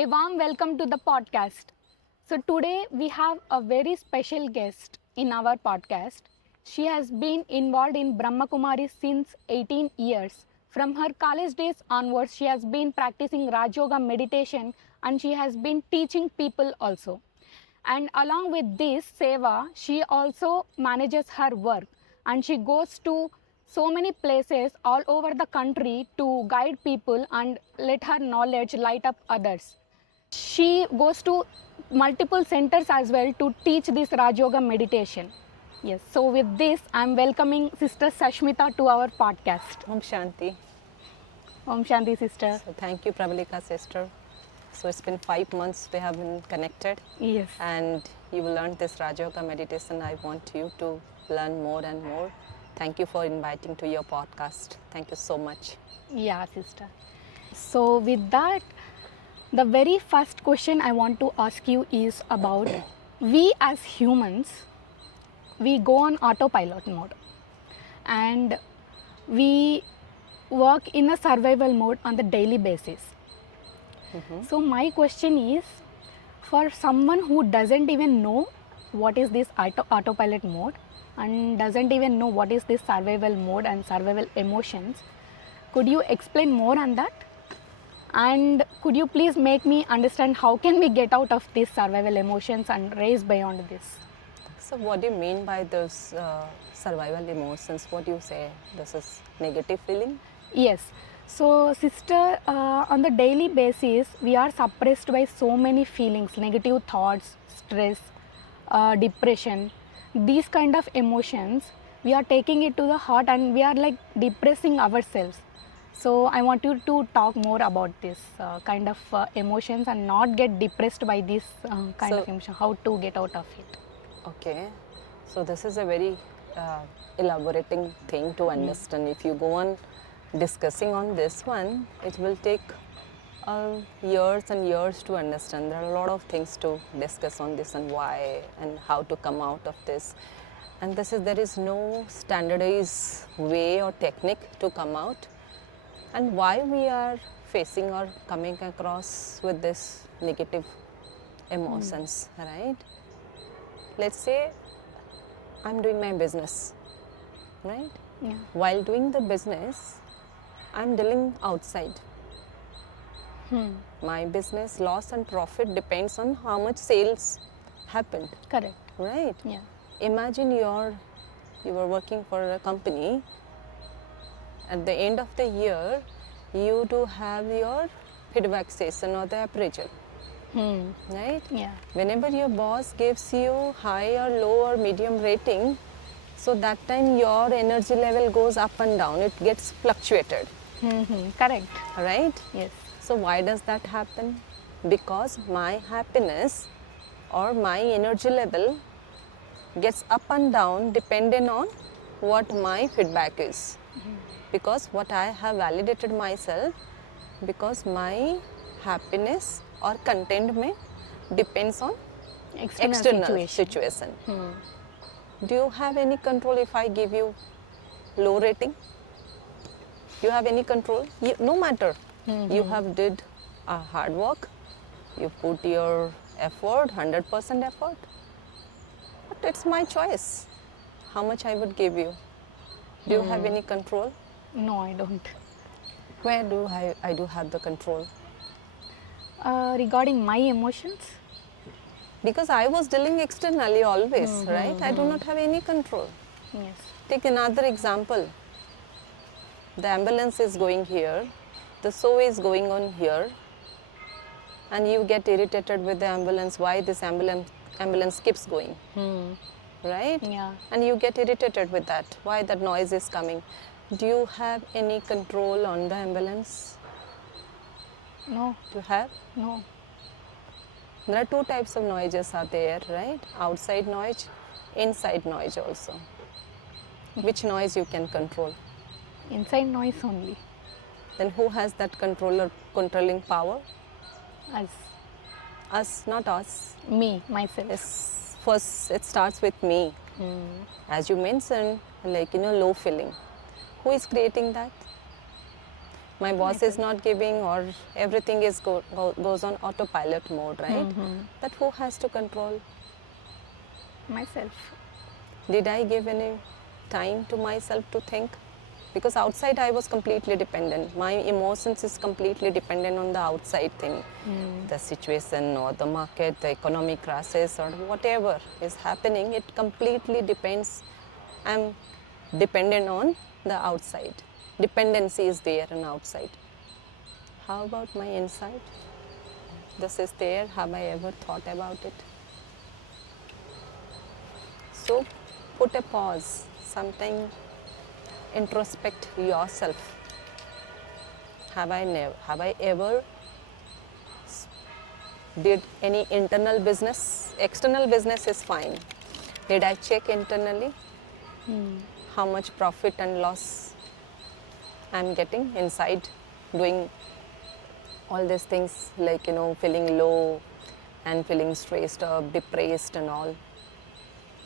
A warm welcome to the podcast. So, today we have a very special guest in our podcast. She has been involved in Brahma Kumari since 18 years. From her college days onwards, she has been practicing Raj Yoga meditation and she has been teaching people also. And along with this seva, she also manages her work and she goes to so many places all over the country to guide people and let her knowledge light up others. She goes to multiple centers as well to teach this Raj Yoga meditation. Yes, so with this, I'm welcoming Sister Sashmita to our podcast. Om Shanti. Om Shanti, sister. So thank you, Prabalika sister. So it's been 5 months we have been connected, Yes. and you will learn this Raj Yoga meditation. I want you to learn more and more. Thank you for inviting to your podcast. Thank you so much. Yeah, sister. So, with that, the very first question I want to ask you is about we as humans, we go on autopilot mode and we work in a survival mode on the daily basis. So, my question is for someone who doesn't even know what is this autopilot mode and doesn't even know what is this survival mode and survival emotions, could you explain more on that? And could you please make me understand how can we get out of these survival emotions and raise beyond this? So what do you mean by those survival emotions? What do you say? This is negative feeling? Yes. So, sister, on the daily basis, we are suppressed by so many feelings, negative thoughts, stress, depression, these kind of emotions. We are taking it to the heart and we are like depressing ourselves. So, I want you to talk more about this kind of emotions and not get depressed by this kind of emotion, how to get out of it. Okay. So this is a very elaborating thing to understand. If you go on discussing on this one, it will take years and years to understand. There are a lot of things to discuss on this and why and how to come out of this. And there is no standardized way or technique to come out. And why we are facing or coming across with this negative emotions, right? Let's say I'm doing my business, right? Yeah. While doing the business, I'm dealing outside. My business loss and profit depends on how much sales happened, Correct. right? Yeah. Imagine you were working for a company. At the end of the year, you do have your feedback session or the appraisal, right? Yeah. Whenever your boss gives you high or low or medium rating, so that time your energy level goes up and down. It gets fluctuated, Correct. right? Yes. So why does that happen? Because my happiness or my energy level gets up and down depending on what my feedback is. Because what I have validated myself, because my happiness or contentment depends on external situation. Do you have any control if I give you low rating? You have any control? No matter. You have did a hard work, you put your effort, 100% effort. But it's my choice how much I would give you. Do you have any control? No, I don't. Where do I do have the control? Regarding my emotions, Because I was dealing externally always, right? I do not have any control. yes. Take another example. The ambulance is going here, the show is going on here, and you get irritated with the ambulance. Why this ambulance keeps going, right? Yeah. And you get irritated with that. Why that noise is coming? Do you have any control on the ambulance? No, Do you have? no. There are two types of noises are there, right? Outside noise, inside noise also. Which noise you can control? Inside noise only. Then who has that controlling power? As Us, not us. me, myself. Yes, first it starts with me. As you mentioned, like low feeling. Who is creating that? My boss is not giving, or everything is goes on autopilot mode, right? That who has to control? Myself. Did I give any time to myself to think? Because outside I was completely dependent. My emotions is completely dependent on the outside thing. The situation or the market, the economic crisis or whatever is happening, it completely depends. I'm dependent on the outside. Dependency is there on outside. How about my inside? This is there. Have I ever thought about it? So put a pause. Sometimes introspect yourself. Have I ever did any internal business? External business is fine. Did I check internally how much profit and loss I'm getting inside doing all these things, like feeling low and feeling stressed or depressed and all?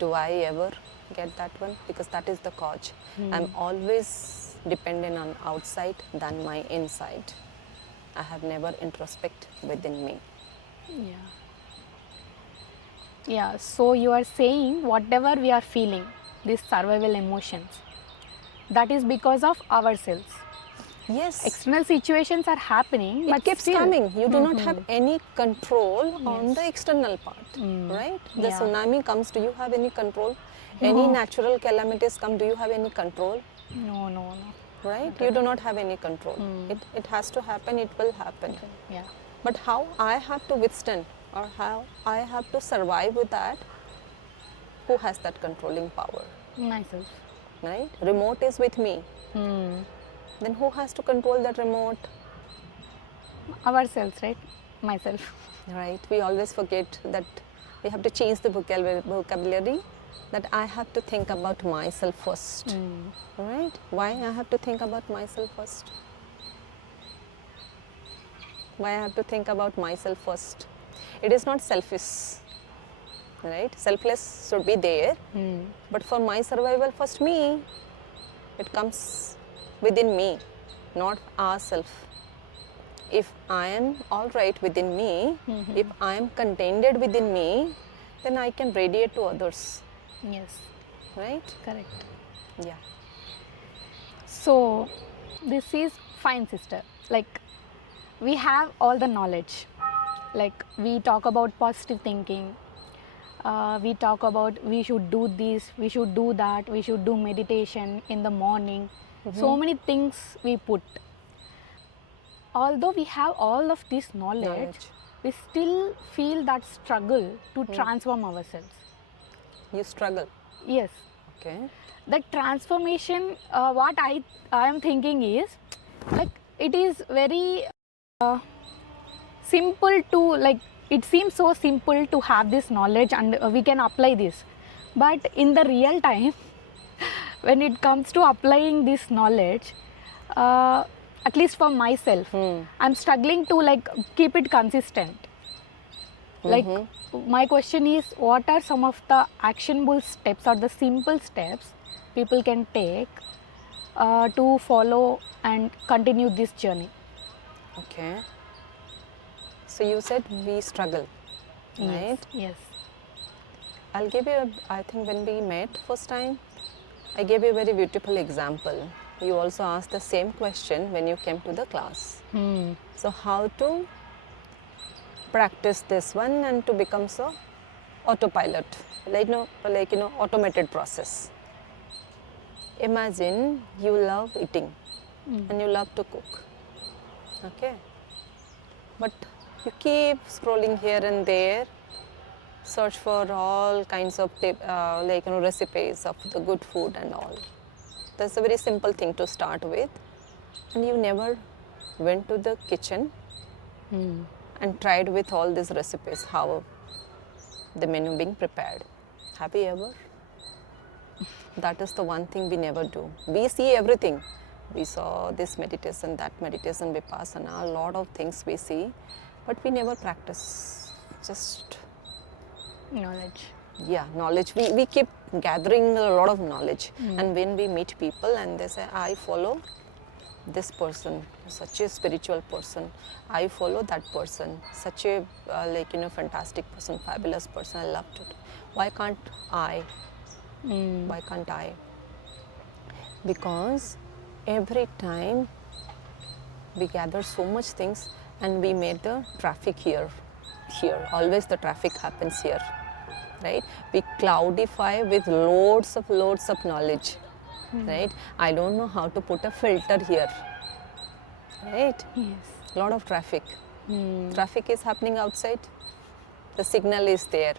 Do I ever get that one? Because that is the cause. I'm always dependent on outside than my inside. I have never introspect within me. Yeah, so you are saying whatever we are feeling, these survival emotions, that is because of ourselves. Yes, External situations are happening, it but keeps still, coming. You do not have any control on Yes. the external part, right? The Yeah. tsunami comes, do you have any control? Any natural calamities come, do you have any control? No. Right? You do not have any control. It has to happen, it will happen. Yeah. But how I have to withstand or how I have to survive with that, who has that controlling power? Myself. Right? Remote is with me. Then who has to control that remote? Ourselves, right? Myself. Right? We always forget that we have to change the vocabulary, that I have to think about myself first. Right? Why I have to think about myself first? Why I have to think about myself first? It is not selfish, right? Selfless should be there, but for my survival, first me. It comes within me, not ourself. If I am all right within me, if I am contained within me, then I can radiate to others, Yes, right? correct. Yeah. So, this is fine, sister. Like, we have all the knowledge. Like, we talk about positive thinking. We talk about we should do this, we should do that, we should do meditation in the morning. So many things we put. Although we have all of this knowledge, we still feel that struggle to transform ourselves. You struggle. Yes. Okay. The transformation, what I am thinking is, like, it is very simple to, like, it seems so simple to have this knowledge and we can apply this, but in the real time when it comes to applying this knowledge, at least for myself, I'm struggling to, like, keep it consistent. Like, my question is, what are some of the actionable steps or the simple steps people can take to follow and continue this journey? Okay. So you said we struggle, right? Yes. I'll give you, I think when we met first time, I gave you a very beautiful example. You also asked the same question when you came to the class. So how to practice this one and to become so autopilot, like automated process. Imagine you love eating and you love to cook, okay? But you keep scrolling here and there, search for all kinds of recipes of the good food and all. That's a very simple thing to start with, and you never went to the kitchen and tried with all these recipes how the menu being prepared. Have you ever? That is the one thing we never do. We see everything. We saw this meditation, that meditation, vipassana, a lot of things we see, but we never practice. Just Knowledge. yeah, knowledge. We keep gathering a lot of knowledge, and when we meet people and they say, I follow this person, such a spiritual person, I follow that person, such a fantastic person, fabulous person, I love to. Why can't I? Why can't I? Because every time we gather so much things and we made the traffic here. Always the traffic happens here, right? We cloudify with loads of knowledge, right? I don't know how to put a filter here, right? Yes. Lot of traffic. Traffic is happening outside. The signal is there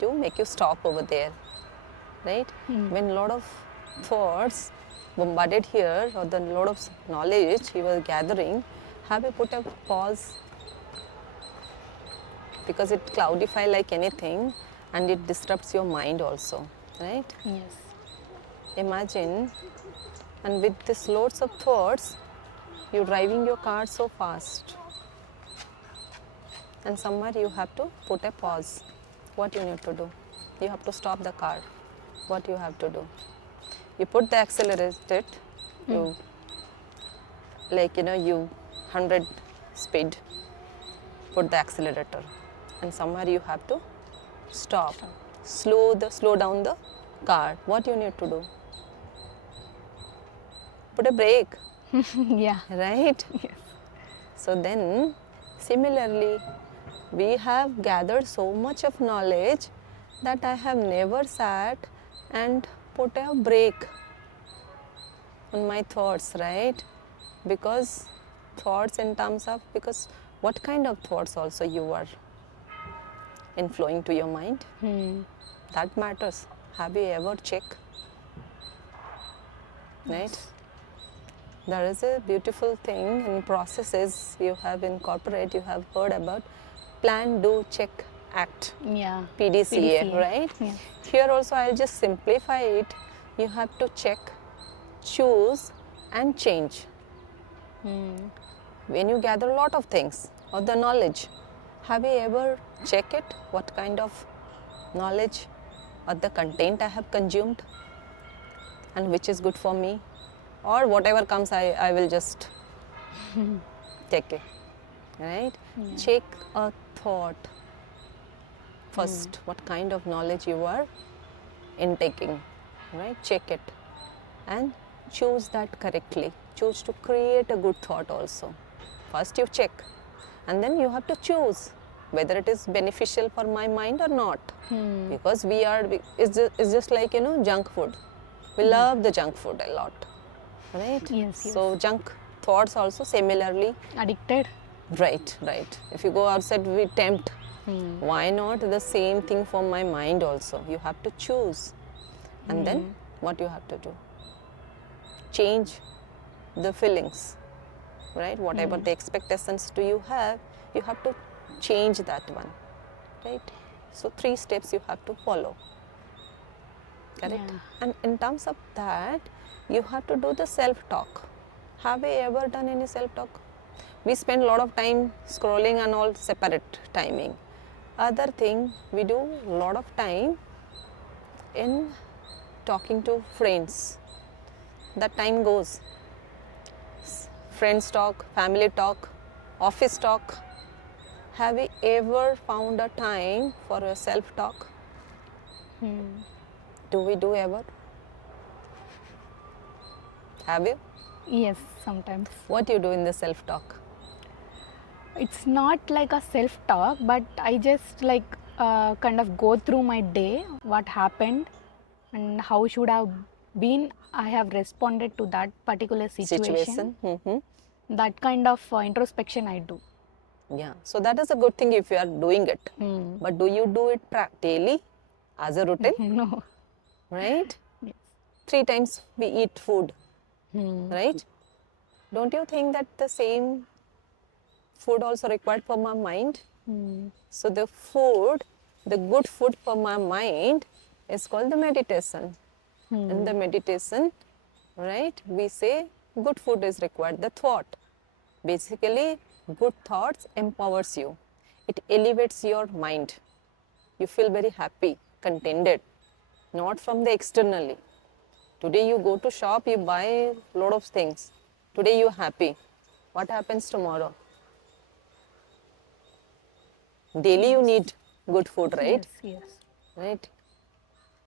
to make you stop over there, right? When lot of thoughts bombarded here, or the lot of knowledge you were gathering, have you put a pause? Because it cloudify like anything, and it disrupts your mind also, right? Yes. Imagine, and with this loads of thoughts, you're driving your car so fast, and somewhere you have to put a pause. What you need to do? You have to stop the car. What you have to do? You put the accelerator, you you 100 speed, put the accelerator, and somewhere you have to stop. Slow down the car. What you need to do? Put a brake, Yeah. right? Yes. So then, similarly, we have gathered so much of knowledge that I have never sat and put a brake on my thoughts, right? Because thoughts in terms of, because what kind of thoughts also you are inflowing to your mind, that matters. Have you ever checked, right? There is a beautiful thing in processes you have incorporated, you have heard about plan, do, check, act. Yeah. PDCA, right? Yes. Here also I'll just simplify it. You have to check, choose, and change. When you gather a lot of things or the knowledge, have you ever checked it? What kind of knowledge or the content I have consumed, and which is good for me, or whatever comes, I will just take it, right? Check a thought first, what kind of knowledge you are intaking, right? Check it and choose that correctly. Choose to create a good thought also. First you check, and then you have to choose whether it is beneficial for my mind or not. Because it's just like, junk food. We love the junk food a lot, right? Yes, yes. So junk thoughts also similarly. Addicted. Right. If you go outside, we tempt. Why not the same thing for my mind also? You have to choose. And then what you have to do? Change the feelings, right? Whatever the expectations do you have to change that one, right? So 3 steps you have to follow. Correct? Yeah. And in terms of that, you have to do the self-talk. Have you ever done any self-talk? We spend a lot of time scrolling and all, separate timing. Other thing, we do a lot of time in talking to friends. That time goes. Friends talk, family talk, office talk. Have you ever found a time for a self-talk? Do we do ever? Have you? Yes, sometimes. What do you do in the self-talk? It's not like a self talk, but I just kind of go through my day, what happened, and how should have been I have responded to that particular situation. That kind of introspection I do. Yeah. So that is a good thing if you are doing it. But do you do it daily as a routine? No. Right? Yes. 3 times we eat food. Right? Don't you think that the same food also required for my mind? So the food, the good food for my mind is called the meditation. In the meditation, right, we say good food is required, the thought. Basically, good thoughts empowers you. It elevates your mind. You feel very happy, contented, not from the externally. Today you go to shop, you buy a lot of things. Today you're happy. What happens tomorrow? Daily you need good food, right? Yes, yes. Right.